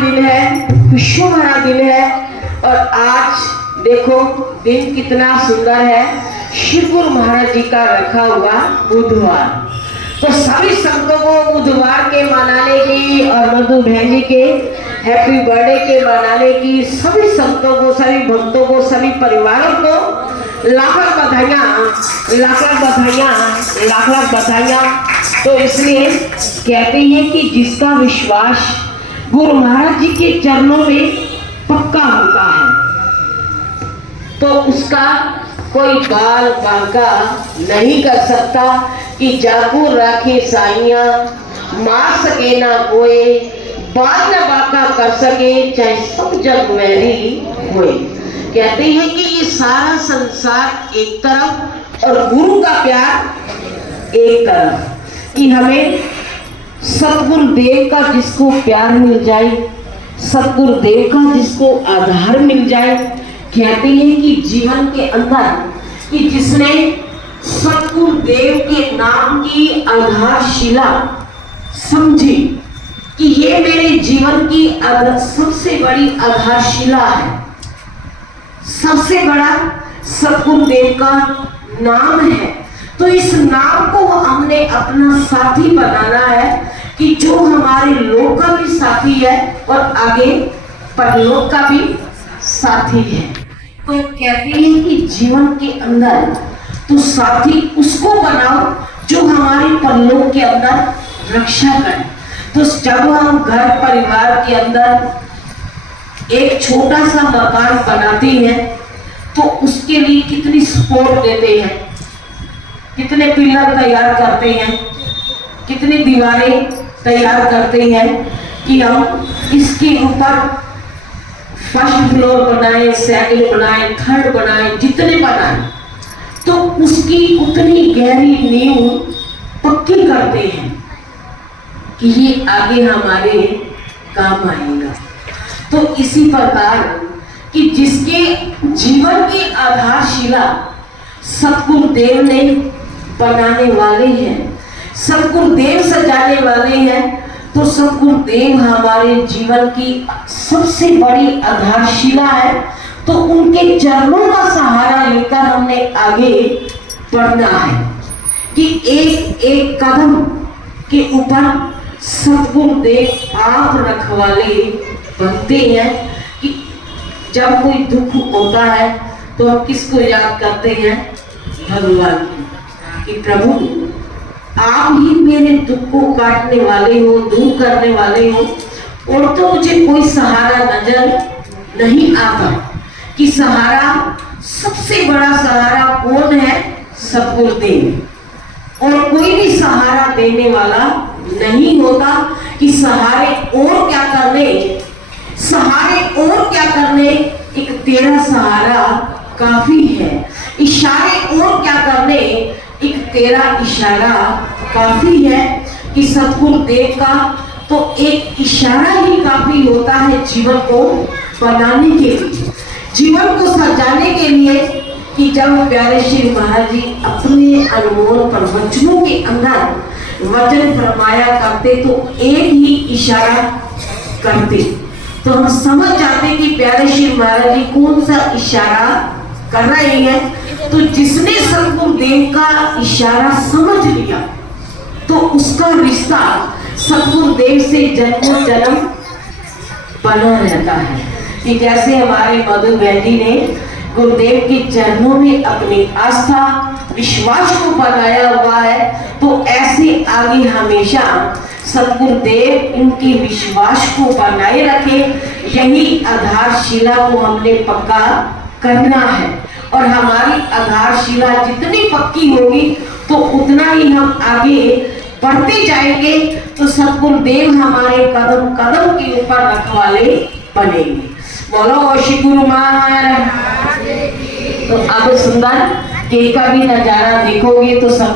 दिन है, खुशियों भरा दिन है। और आज देखो दिन कितना सुंदर है, शिव गुरु महाराज जी का रखा हुआ बुधवार। तो सभी संतों को बुधवार के मनाने की और मधु बहन जी के हैप्पी बर्थडे के मनाने की सभी संतों को, सभी भक्तों को, सभी परिवारों को लाख लाख बधाइयाँ, लाख लाख बधाइयाँ, लाख लाख बधाइयाँ। तो इसलिए कहते हैं कि जिसका विश्वास गुरु महाराज जी के चरणों में पक्का होता है तो उसका कोई बाल बांका नहीं कर सकता कि जागू राखे साइया मार सके ना कोई, बाल न बांका कर सके चाहे सब जग मैरी होए। कहते हैं कि ये सारा संसार एक तरफ और गुरु का प्यार एक तरफ, कि हमें सतगुरुदेव का जिसको प्यार मिल जाए, सतगुरुदेव का जिसको आधार मिल जाए। कहते हैं कि जीवन के अंदर कि जिसने सतगुरुदेव के नाम की आधारशिला समझी कि ये मेरे जीवन की सबसे बड़ी आधारशिला है, सबसे बड़ा सतगुरुदेव का नाम है, तो इस नाम को हमने अपना साथी बनाना है कि जो हमारे लोक का भी साथी है और आगे परलोक का भी साथी है। तो कहते हैं कि जीवन के अंदर तो साथी उसको बनाओ जो हमारे परलोक के अंदर रक्षा करे। तो जब हम घर परिवार के अंदर एक छोटा सा मकान बनाते हैं तो उसके लिए कितनी सपोर्ट देते हैं, कितने पिलर तैयार करते हैं, कितनी दीवारें तैयार करते हैं कि हम इसके ऊपर फर्स्ट फ्लोर बनाए, सेकंड बनाए, थर्ड बनाए, जितने बनाए तो उसकी उतनी गहरी नींव पक्की करते हैं कि ये आगे हमारे काम आएगा। तो इसी प्रकार कि जिसके जीवन की आधारशिला सतगुरुदेव ने बनाने वाले हैं, सतगुरुदेव सजाने वाले हैं, तो सतगुरुदेव हमारे जीवन की सबसे बड़ी आधारशिला है। तो उनके चरणों का सहारा लेकर हमने आगे बढ़ना है कि एक एक कदम के ऊपर सतगुरुदेव आप रखवाले बनते हैं। कि जब कोई दुख होता है तो हम किसको याद करते हैं? भगवान को, कि प्रभु आप ही मेरे दुख को काटने वाले हो, दूर करने वाले हो। और तो मुझे कोई सहारा नजर नहीं आता कि सहारा, सबसे बड़ा सहारा कौन है? सतगुरुदेव। और कोई भी सहारा देने वाला नहीं होता कि सहारे और क्या करने, सहारे और क्या करने, एक तेरा सहारा काफी है। इशारे और क्या करने, एक तेरा इशारा काफी है। कि सतगुरुदेव का तो एक इशारा ही काफी होता है जीवन को बनाने के लिए, जीवन को सजाने के लिए। कि जब प्यारे श्री महाराज जी अपने अनमोल प्रवचनों के अंदर वचन फरमाया करते तो एक ही इशारा करते, तो हम समझ जाते कि प्यारे श्री महाराज जी कौन सा इशारा कर रहे हैं। तो जिसने सतगुरुदेव का इशारा समझ लिया तो उसका रिश्ता सतगुरुदेव से जन्मों जन्म बना रहता है। कि जैसे हमारे मधु बहन जी ने गुरुदेव के चरणों में अपनी आस्था विश्वास को बनाया हुआ है, तो ऐसे आगे हमेशा सतगुरुदेव इनके विश्वास को बनाए रखे। यही आधारशिला को हमने पक्का करना है। और हमारी आधारशिला जितनी पक्की होगी तो उतना ही हम आगे बढ़ते जाएंगे। तो सतगुरुदेव हमारे कदम कदम के ऊपर रखवाले बनेंगे। बोलो श्री गुरु महाराज। तो अब सुंदर केक का भी नजारा देखोगे तो सब